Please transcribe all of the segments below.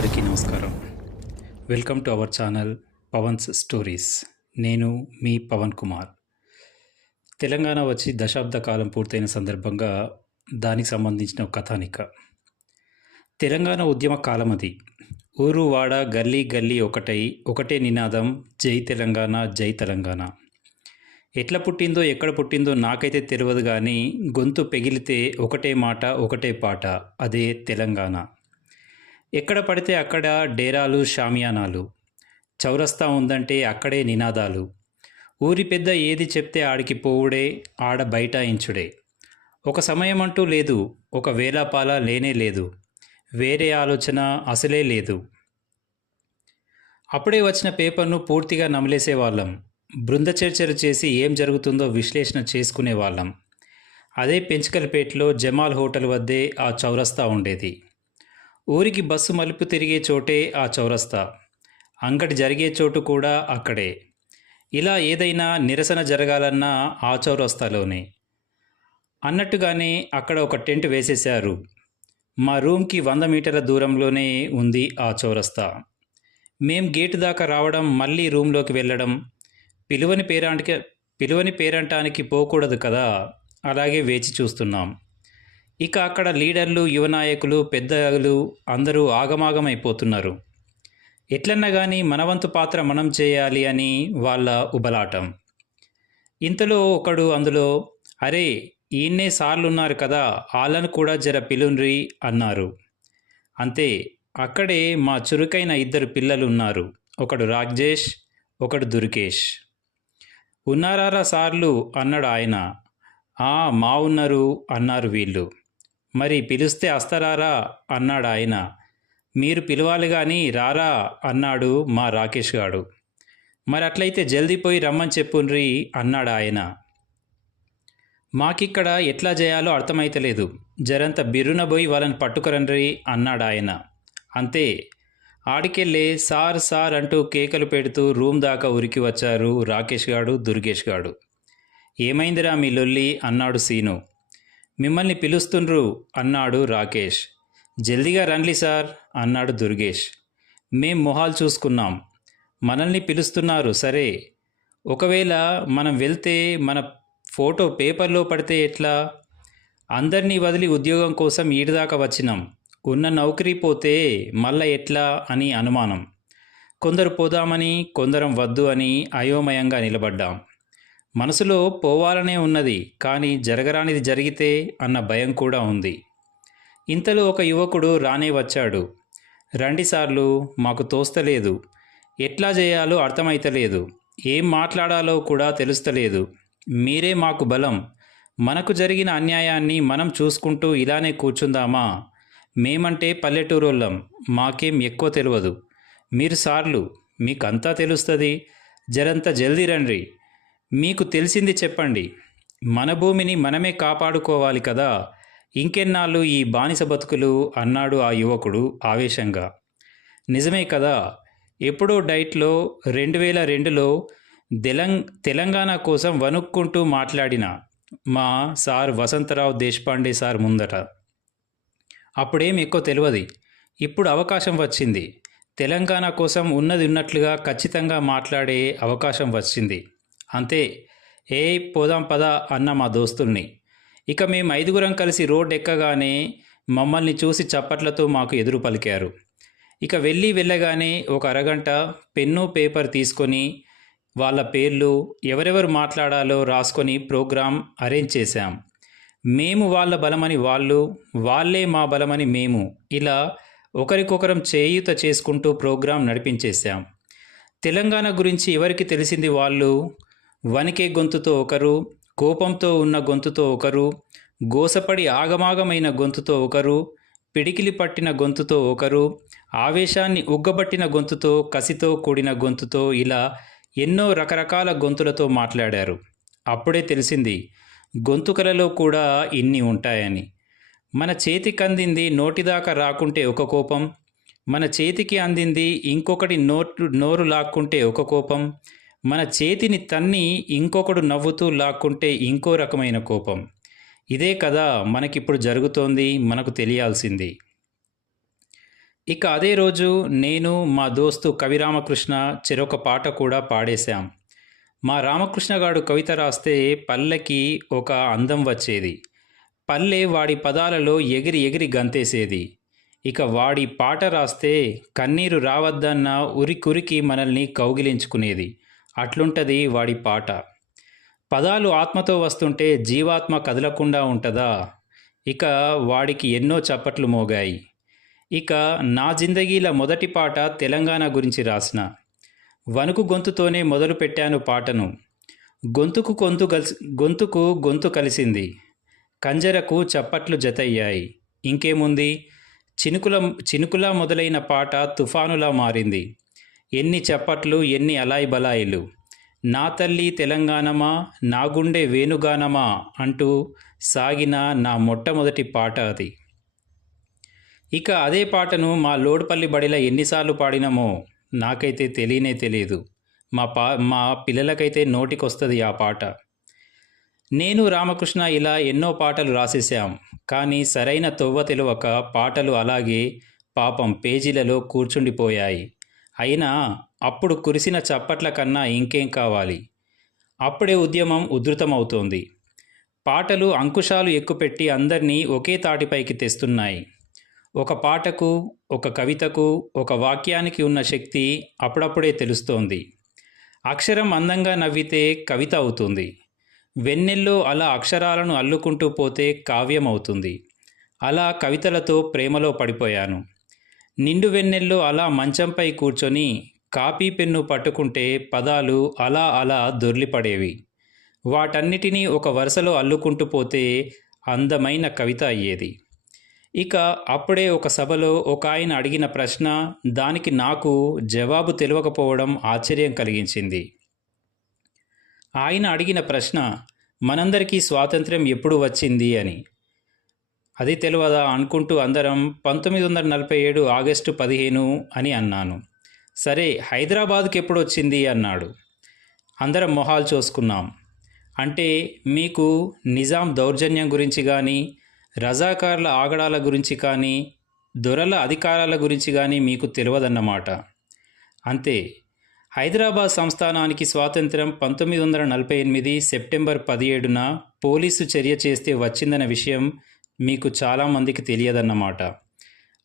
అందరికీ నమస్కారం. Welcome to our channel Pavan's stories. నేను మీ పవన్ కుమార్. తెలంగాణ వచ్చి దశాబ్ద కాలం పూర్తయిన సందర్భంగా దానికి సంబంధించిన కథానిక. తెలంగాణ ఉద్యమ కాలం అది ఊరు వాడ గల్లీ గల్లీ ఒకటై ఒకటే నినాదం జై తెలంగాణ జై తెలంగాణ. ఎట్లా పుట్టిందో ఎక్కడ పుట్టిందో నాకైతే తెలియదు కానీ గొంతు పెగిలితే ఒకటే మాట ఒకటే పాట అదే తెలంగాణ. ఎక్కడ పడితే అక్కడ డేరాలు షామియానాలు. చౌరస్తా ఉందంటే అక్కడే నినాదాలు. ఊరి పెద్ద ఏది చెప్తే ఆడికి పోవుడే ఆడ బైఠాయించుడే. ఒక సమయం అంటూ లేదు ఒక వేలాపాల లేనే లేదు. వేరే ఆలోచన అసలే లేదు. అప్పుడే వచ్చిన పేపర్ను పూర్తిగా నమలేసేవాళ్ళం. బృంద చర్చలు చేసి ఏం జరుగుతుందో విశ్లేషణ చేసుకునే వాళ్ళం అదే పెంచుకలపేటలో జమాల్ హోటల్ వద్దే ఆ చౌరస్తా ఉండేది. ఊరికి బస్సు మలుపు తిరిగే చోటే ఆ చౌరస్తా. అంగడి జరిగే చోటు కూడా అక్కడే. ఇలా ఏదైనా నిరసన జరగాలన్నా ఆ చౌరస్తాలోనే. అన్నట్టుగానే అక్కడ ఒక టెంట్ వేసేశారు. మా రూమ్కి వంద మీటర్ల దూరంలోనే ఉంది ఆ చౌరస్తా. మేం గేటు దాకా రావడం మళ్ళీ రూమ్లోకి వెళ్ళడం పిలువని పేరాంటికి పిలువని పేరంటానికి పోకూడదు కదా అలాగే వేచి చూస్తున్నాం. ఇక అక్కడ లీడర్లు యువ నాయకులు పెద్దలు అందరూ ఆగమాగమైపోతున్నారు. ఎట్లన్నా కానీ మనవంతు పాత్ర మనం చేయాలి అని వాళ్ళ ఉబలాటం. ఇంతలో ఒకడు అందులో అరే ఈయన్నే సార్లు ఉన్నారు కదా వాళ్ళను కూడా జర పిలుండ్రి అన్నారు. అంతే అక్కడే మా చురుకైన ఇద్దరు పిల్లలు ఉన్నారు ఒకడు రాజేష్ ఒకడు దుర్గేష్. ఉన్నారారా సార్లు? అన్నాడు ఆయన. ఆ మా ఉన్నారు అన్నారు వీళ్ళు. మరి పిలిస్తే వస్తారారా అన్నాడు ఆయన. మీరు పిలవాలి కానీ రారా? అన్నాడు మా రాకేష్ గాడు. మరి అట్లయితే జల్దీ పోయి రమ్మని చెప్పుండ్రి అన్నాడు ఆయన. మాకిక్కడ ఎట్లా చేయాలో అర్థమైతలేదు. జరంత బిర్రున పోయి వాళ్ళని పట్టుకురండ్రి అన్నాడు ఆయన. అంతే. ఆడికెళ్ళే సార్ సార్ అంటూ కేకలు పెడుతూ రూమ్ దాకా ఉరికి వచ్చారు రాకేష్ గాడు దుర్గేష్ గాడు. ఏమైందిరా మీ లొల్లి? అన్నాడు సీను. మిమ్మల్ని పిలుస్తుండ్రు అన్నాడు రాకేష్. జల్దిగా రండి సార్ అన్నాడు దుర్గేష్. మేం మొహాలు చూసుకున్నాం. మనల్ని పిలుస్తున్నారు సరే. ఒకవేళ మనం వెళ్తే మన ఫోటో పేపర్లో పడితే ఎట్లా? అందరినీ వదిలి ఉద్యోగం కోసం ఈడదాకా వచ్చినాం. ఉన్న నౌకరీ పోతే మళ్ళా ఎట్లా? అని అనుమానం. కొందరు పోదామని కొందరం వద్దు అని అయోమయంగా నిలబడ్డాం. మనసులో పోవాలనే ఉన్నది కానీ జరగరానిది జరిగితే అన్న భయం కూడా ఉంది. ఇంతలో ఒక యువకుడు రానే వచ్చాడు. రండి సార్లు మాకు తోస్తలేదు. ఎట్లా చేయాలో అర్థమైతలేదు. ఏం మాట్లాడాలో కూడా తెలుస్తలేదు. మీరే మాకు బలం. మనకు జరిగిన అన్యాయాన్ని మనం చూసుకుంటూ ఇలానే కూర్చుందామా? మేమంటే పల్లెటూరోళ్ళం మాకేం ఎక్కువ తెలియదు మీరు సార్లు మీకంతా తెలుస్తుంది. జరంత జల్దీ రండి. మీకు తెలిసింది చెప్పండి. మన భూమిని మనమే కాపాడుకోవాలి కదా. ఇంకెన్నాళ్ళు ఈ బానిస బతుకులు అన్నాడు ఆ యువకుడు ఆవేశంగా. నిజమే కదా. ఎప్పుడో డైట్లో రెండు వేల రెండులో తెలంగ్ తెలంగాణ కోసం వణుక్కుంటూ మాట్లాడిన మా సార్ వసంతరావు దేశపాండే సార్ ముందట. అప్పుడేం ఎక్కువ తెలియదు. ఇప్పుడు అవకాశం వచ్చింది. తెలంగాణ కోసం ఉన్నది ఉన్నట్లుగా ఖచ్చితంగా మాట్లాడే అవకాశం వచ్చింది. అంతే. ఏ పోదాం పద అన్న మా దోస్తుల్ని. ఇక మేము ఐదుగురం కలిసి రోడ్ ఎక్కగానే మమ్మల్ని చూసి చప్పట్లతో మాకు ఎదురు పలికారు. ఇక వెళ్ళి వెళ్ళగానే ఒక అరగంట పెన్ను పేపర్ తీసుకొని వాళ్ళ పేర్లు ఎవరెవరు మాట్లాడాలో రాసుకొని ప్రోగ్రాం అరేంజ్ చేశాం. మేము వాళ్ళ బలమని వాళ్ళు వాళ్ళే మా బలమని మేము ఇలా ఒకరికొకరం చేయూత చేసుకుంటూ ప్రోగ్రాం నడిపించేశాం. తెలంగాణ గురించి ఎవరికి తెలిసింది వాళ్ళు? వణికే గొంతుతో ఒకరు కోపంతో ఉన్న గొంతుతో ఒకరు గోసపడి ఆగమాగమైన గొంతుతో ఒకరు పిడికిలి పట్టిన గొంతుతో ఒకరు ఆవేశాన్ని ఉగ్గబట్టిన గొంతుతో కసితో కూడిన గొంతుతో ఇలా ఎన్నో రకరకాల గొంతులతో మాట్లాడారు. అప్పుడే తెలిసింది గొంతుకలలో కూడా ఇన్ని ఉంటాయని. మన చేతికి అందింది నోటిదాకా రాకుంటే ఒక కోపం మన చేతికి అందింది ఇంకొకటి నోటు నోరు లాక్కుంటే ఒక కోపం మన చేతిని తన్ని ఇంకొకడు నవ్వుతూ లాక్కుంటే ఇంకో రకమైన కోపం. ఇదే కదా మనకిప్పుడు జరుగుతోంది మనకు తెలియాల్సింది. ఇక అదే రోజు నేను మా దోస్తు కవి రామకృష్ణ చెరొక పాట కూడా పాడేశాం. మా రామకృష్ణ గారు కవిత రాస్తే పల్లెకి ఒక అందం వచ్చేది. పల్లె వాడి పదాలలో ఎగిరి ఎగిరి గంతేసేది. ఇక వాడి పాట రాస్తే కన్నీరు రావద్దన్న ఉరికురికి మనల్ని కౌగిలించుకునేది. అట్లుంటది వాడి పాట. పదాలు ఆత్మతో వస్తుంటే జీవాత్మ కదలకుండా ఉంటుందా? ఇక వాడికి ఎన్నో చప్పట్లు మోగాయి. ఇక నా జిందగీల మొదటి పాట తెలంగాణ గురించి రాసిన. వణుకు గొంతుతోనే మొదలు పెట్టాను పాటను. గొంతుకు గొంతు కలిసి గొంతుకు గొంతు కలిసింది. కంజరకు చప్పట్లు జతయ్యాయి. ఇంకేముంది? చినుకుల చినుకులా మొదలైన పాట తుఫానులా మారింది. ఎన్ని చప్పట్లు ఎన్ని అలాయి బలాయిలు నా తల్లి తెలంగాణమా నా గుండె వేణుగానమా అంటూ సాగిన నా మొట్టమొదటి పాట అది. ఇక అదే పాటను మా లోడ్పల్లి బడిలో ఎన్నిసార్లు పాడినామో నాకైతే తెలియనే తెలియదు. మా పా మా పిల్లలకైతే నోటికొస్తుంది ఆ పాట. నేను రామకృష్ణ ఇలా ఎన్నో పాటలు రాసేసాం కానీ సరైన తొవ్వ తెలియక పాటలు అలాగే పాపం పేజీలలో కూర్చుండిపోయాయి. అయినా అప్పుడు కురిసిన చప్పట్ల కన్నా ఇంకేం కావాలి? అప్పుడే ఉద్యమం ఉధృతమవుతోంది. పాటలు అంకుశాలు ఎక్కుపెట్టి అందరినీ ఒకే తాటిపైకి తెస్తున్నాయి. ఒక పాటకు ఒక కవితకు ఒక వాక్యానికి ఉన్న శక్తి అప్పుడప్పుడే తెలుస్తోంది. అక్షరం అందంగా నవ్వితే కవిత అవుతుంది. వెన్నెల్లో అలా అక్షరాలను అల్లుకుంటూ పోతే కావ్యం అవుతుంది అలా కవితలతో ప్రేమలో పడిపోయాను. నిండు వెన్నెల్లో అలా మంచంపై కూర్చొని కాపీ పెన్ను పట్టుకుంటే పదాలు అలా అలా దొర్లిపడేవి. వాటన్నిటినీ ఒక వరుసలో అల్లుకుంటూ పోతే అందమైన కవిత అయ్యేది. ఇక అప్పుడే ఒక సభలో ఒక ఆయన అడిగిన ప్రశ్న దానికి నాకు జవాబు తెలియకపోవడం ఆశ్చర్యం కలిగించింది. ఆయన అడిగిన ప్రశ్న మనందరికీ స్వాతంత్ర్యం ఎప్పుడు వచ్చింది? అని. అది తెలియదా అనుకుంటూ అందరం పంతొమ్మిది వందల నలభై ఏడు ఆగస్టు పదిహేను అని అన్నాను. సరే హైదరాబాద్కి ఎప్పుడు వచ్చింది అన్నాడు. అందరం మొహాలు చూసుకున్నాం. అంటే మీకు నిజాం దౌర్జన్యం గురించి కానీ రజాకారుల ఆగడాల గురించి కానీ దొరల అధికారాల గురించి కానీ మీకు తెలియదన్నమాట అంతే. హైదరాబాద్ సంస్థానానికి స్వాతంత్రం పంతొమ్మిది వందల నలభై ఎనిమిది సెప్టెంబర్ పదిహేడున పోలీసు చర్య చేస్తే వచ్చిందన్న విషయం మీకు చాలామందికి తెలియదన్నమాట.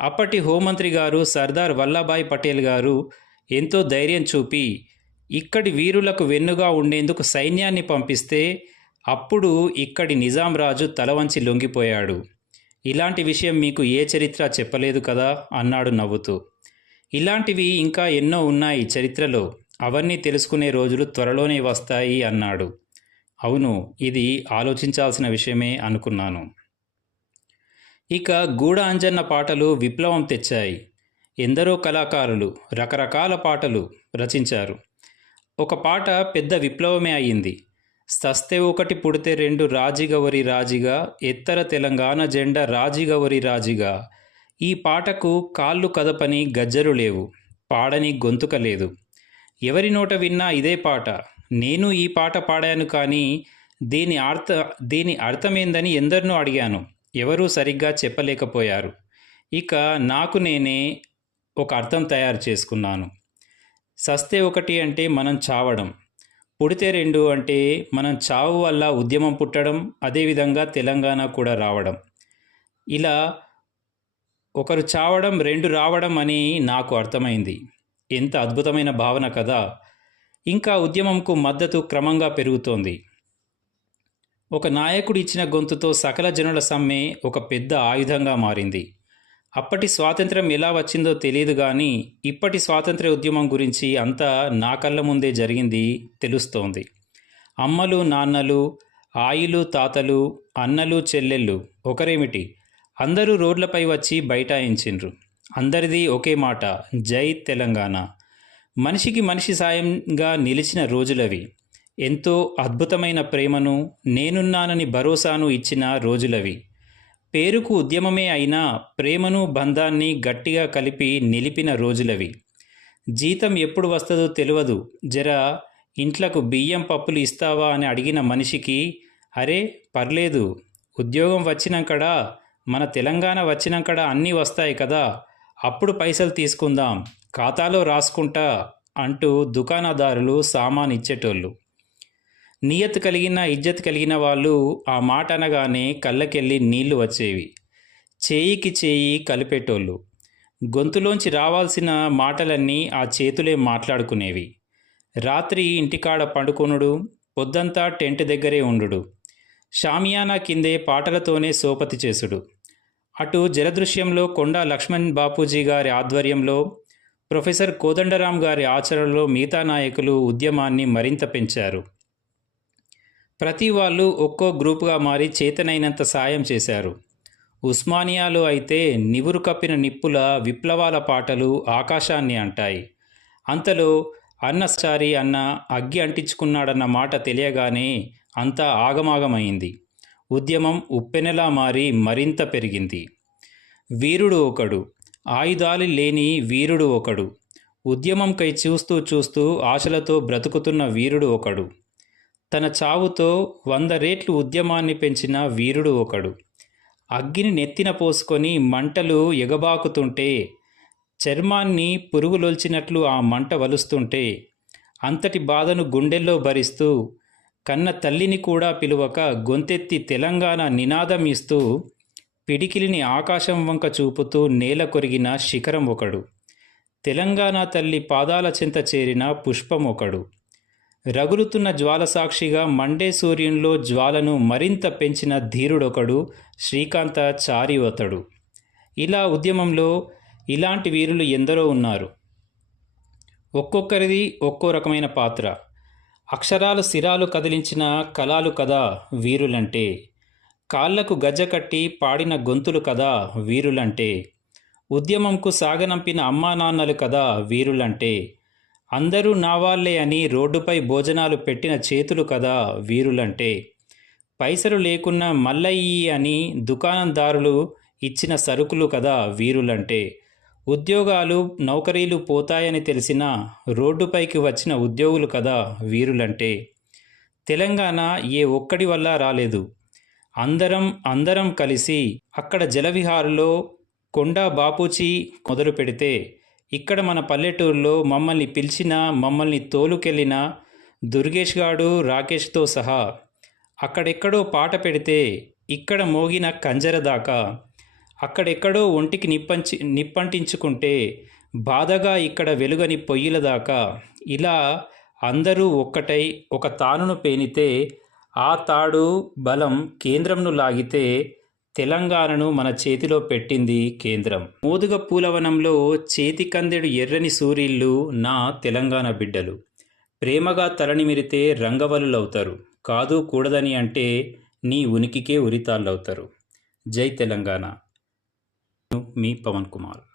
అప్పటి హోంమంత్రి గారు సర్దార్ వల్లభాయ్ పటేల్ గారు ఎంతో ధైర్యం చూపి ఇక్కడి వీరులకు వెన్నుగా ఉండేందుకు సైన్యాన్ని పంపిస్తే అప్పుడు ఇక్కడి నిజాం రాజు తలవంచి లొంగిపోయాడు. ఇలాంటి విషయం మీకు ఏ చరిత్ర చెప్పలేదు కదా? అన్నాడు నవ్వుతూ. ఇలాంటివి ఇంకా ఎన్నో ఉన్నాయి చరిత్రలో. అవన్నీ తెలుసుకునే రోజులు త్వరలోనే వస్తాయి అన్నాడు. అవును ఇది ఆలోచించాల్సిన విషయమే అనుకున్నాను. ఇక గూడ అంజన్న పాటలు విప్లవం తెచ్చాయి. ఎందరో కళాకారులు రకరకాల పాటలు రచించారు. ఒక పాట పెద్ద విప్లవమే అయ్యింది. సస్తే ఒకటి పుడితే రెండు రాజిగవరి రాజిగా ఎత్తర తెలంగాణ జెండా రాజిగవరి రాజిగా. ఈ పాటకు కాళ్ళు కదపని గజ్జలు లేవు పాడని గొంతుక లేదు. ఎవరి నోట విన్నా ఇదే పాట. నేను ఈ పాట పాడాను కానీ దీని అర్థ దీని అర్థమేందని ఎందరినో అడిగాను. ఎవరూ సరిగ్గా చెప్పలేకపోయారు. ఇక నాకు నేనే ఒక అర్థం తయారు చేసుకున్నాను. సస్తే ఒకటి అంటే మనం చావడం. పుడితే రెండు అంటే మనం చావు వల్ల ఉద్యమం పుట్టడం అదేవిధంగా తెలంగాణ కూడా రావడం. ఇలా ఒకరు చావడం రెండు రావడం అని నాకు అర్థమైంది. ఎంత అద్భుతమైన భావన కదా! ఇంకా ఉద్యమంకు మద్దతు క్రమంగా పెరుగుతోంది. ఒక నాయకుడు ఇచ్చిన గొంతుతో సకల జనుల సమ్మె ఒక పెద్ద ఆయుధంగా మారింది. అప్పటి స్వాతంత్రం ఎలా వచ్చిందో తెలియదు కానీ ఇప్పటి స్వాతంత్ర ఉద్యమం గురించి అంతా నా కళ్ళ ముందే జరిగింది తెలుస్తోంది. అమ్మలు నాన్నలు ఆయిలు తాతలు అన్నలు చెల్లెళ్ళు ఒకరేమిటి? అందరూ రోడ్లపై వచ్చి బైఠాయించిండ్రు. అందరిది ఒకే మాట జై తెలంగాణ. మనిషికి మనిషి సాయంగా నిలిచిన రోజులవి. ఎంతో అద్భుతమైన ప్రేమను నేనున్నానని భరోసాను ఇచ్చిన రోజులవి. పేరుకు ఉద్యమమే అయినా ప్రేమను బంధాన్ని గట్టిగా కలిపి నిలిపిన రోజులవి. జీతం ఎప్పుడు వస్తుందో తెలియదు జర ఇంట్లకు బియ్యం పప్పులు ఇస్తావా అని అడిగిన మనిషికి అరే పర్లేదు. ఉద్యోగం వచ్చినాకడా మన తెలంగాణ వచ్చినాకడా అన్నీ వస్తాయి కదా. అప్పుడు పైసలు తీసుకుందాం. ఖాతాలో రాసుకుంటా అంటూ దుకాణదారులు సామాన్ ఇచ్చేటోళ్ళు. నియత్ కలిగిన ఇజ్జత్ కలిగిన వాళ్ళు ఆ మాట అనగానే కళ్ళకెళ్ళి నీళ్ళు వచ్చేవి. చేయికి చేయి కలిపేటోళ్ళు. గొంతులోంచి రావాల్సిన మాటలన్నీ ఆ చేతులే మాట్లాడుకునేవి. రాత్రి ఇంటికాడ పండుకొనుడు పొద్దంతా టెంట్ దగ్గరే ఉండుడు. షామియానా కిందే పాటలతోనే సోపతి చేసుడు. అటు జలదృశ్యంలో కొండా లక్ష్మణ్ బాపూజీ గారి ఆధ్వర్యంలో ప్రొఫెసర్ కోదండరాం గారి ఆచరణలో మిగతా నాయకులు ఉద్యమాన్ని మరింత పెంచారు. ప్రతి వాళ్ళు ఒక్కో గ్రూపుగా మారి చేతనైనంత సాయం చేశారు. ఉస్మానియాలో అయితే నివురు కప్పిన నిప్పుల విప్లవాల పాటలు ఆకాశాన్ని అంటాయి. అంతలో అన్నసారి అన్న అగ్గి అంటించుకున్నాడన్న మాట తెలియగానే అంతా ఆగమాగమైంది. ఉద్యమం ఉప్పెనలా మారి మరింత పెరిగింది. వీరుడు ఒకడు. ఆయుధాలు లేని వీరుడు ఒకడు. ఉద్యమంకై చూస్తూ చూస్తూ ఆశలతో బ్రతుకుతున్న వీరుడు ఒకడు. తన చావుతో వంద రేట్లు ఉద్యమాన్ని పెంచిన వీరుడు ఒకడు. అగ్గిని నెత్తిన పోసుకొని మంటలు ఎగబాకుతుంటే చర్మాన్ని పురుగులొల్చినట్లు ఆ మంట వలుస్తుంటే అంతటి బాధను గుండెల్లో భరిస్తూ కన్న తల్లిని కూడా పిలువక గొంతెత్తి తెలంగాణ నినాదం ఇస్తూ పిడికిలిని ఆకాశం వంక చూపుతూ నేల కొరిగిన శిఖరం ఒకడు. తెలంగాణ తల్లి పాదాల చెంత చేరిన పుష్పం ఒకడు. రగులుతున్న జ్వాల సాక్షిగా మండే సూర్యునిలో జ్వాలను మరింత పెంచిన ధీరుడొకడు శ్రీకాంత చారివతడు. ఇలా ఉద్యమంలో ఇలాంటి వీరులు ఎందరో ఉన్నారు. ఒక్కొక్కరిది ఒక్కో రకమైన పాత్ర. అక్షరాలు సిరాలు కదిలించిన కళాలు కదా వీరులంటే. కాళ్ళకు గజ్జ కట్టి పాడిన గొంతులు కదా వీరులంటే. ఉద్యమంకు సాగనంపిన అమ్మా నాన్నలు కదా వీరులంటే. అందరూ నావాళ్ళే అని రోడ్డుపై భోజనాలు పెట్టిన చేతులు కదా వీరులంటే. పైసలు లేకున్నా మల్లయ్యి అని దుకాణందారులు ఇచ్చిన సరుకులు కదా వీరులంటే. ఉద్యోగాలు నౌకరీలు పోతాయని తెలిసిన రోడ్డుపైకి వచ్చిన ఉద్యోగులు కదా వీరులంటే. తెలంగాణ ఏ ఒక్కడి వల్ల రాలేదు. అందరం అందరం కలిసి అక్కడ జలవిహారులో కొండా బాపూచి మొదలు పెడితే ఇక్కడ మన పల్లెటూరులో మమ్మల్ని పిలిచిన మమ్మల్ని తోలుకెళ్ళిన దుర్గేష్ గాడు రాకేష్తో సహా అక్కడెక్కడో పాట పెడితే ఇక్కడ మోగిన కంజర దాకా అక్కడెక్కడో ఒంటికి నిప్పంచి నిప్పంటించుకుంటే బాధగా ఇక్కడ వెలుగని పొయ్యిల దాకా. ఇలా అందరూ ఒక్కటై ఒక తానును పేనితే ఆ తాడు బలం కేంద్రంను లాగితే తెలంగాణను మన చేతిలో పెట్టింది కేంద్రం. మోదుగ పూలవనంలో చేతి కందెడు ఎర్రని సూరిళ్ళు నా తెలంగాణ బిడ్డలు. ప్రేమగా తలనిమిరితే రంగవల్లులవుతారు కాదు కూడదని అంటే నీ ఉనికికే ఉరితాళ్ళవుతారు. జై తెలంగాణ. మీ పవన్ కుమార్.